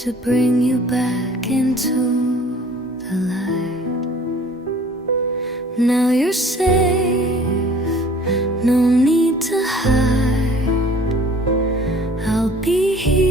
to bring you back into the light. Now you're safe, no need to hide. I'll be here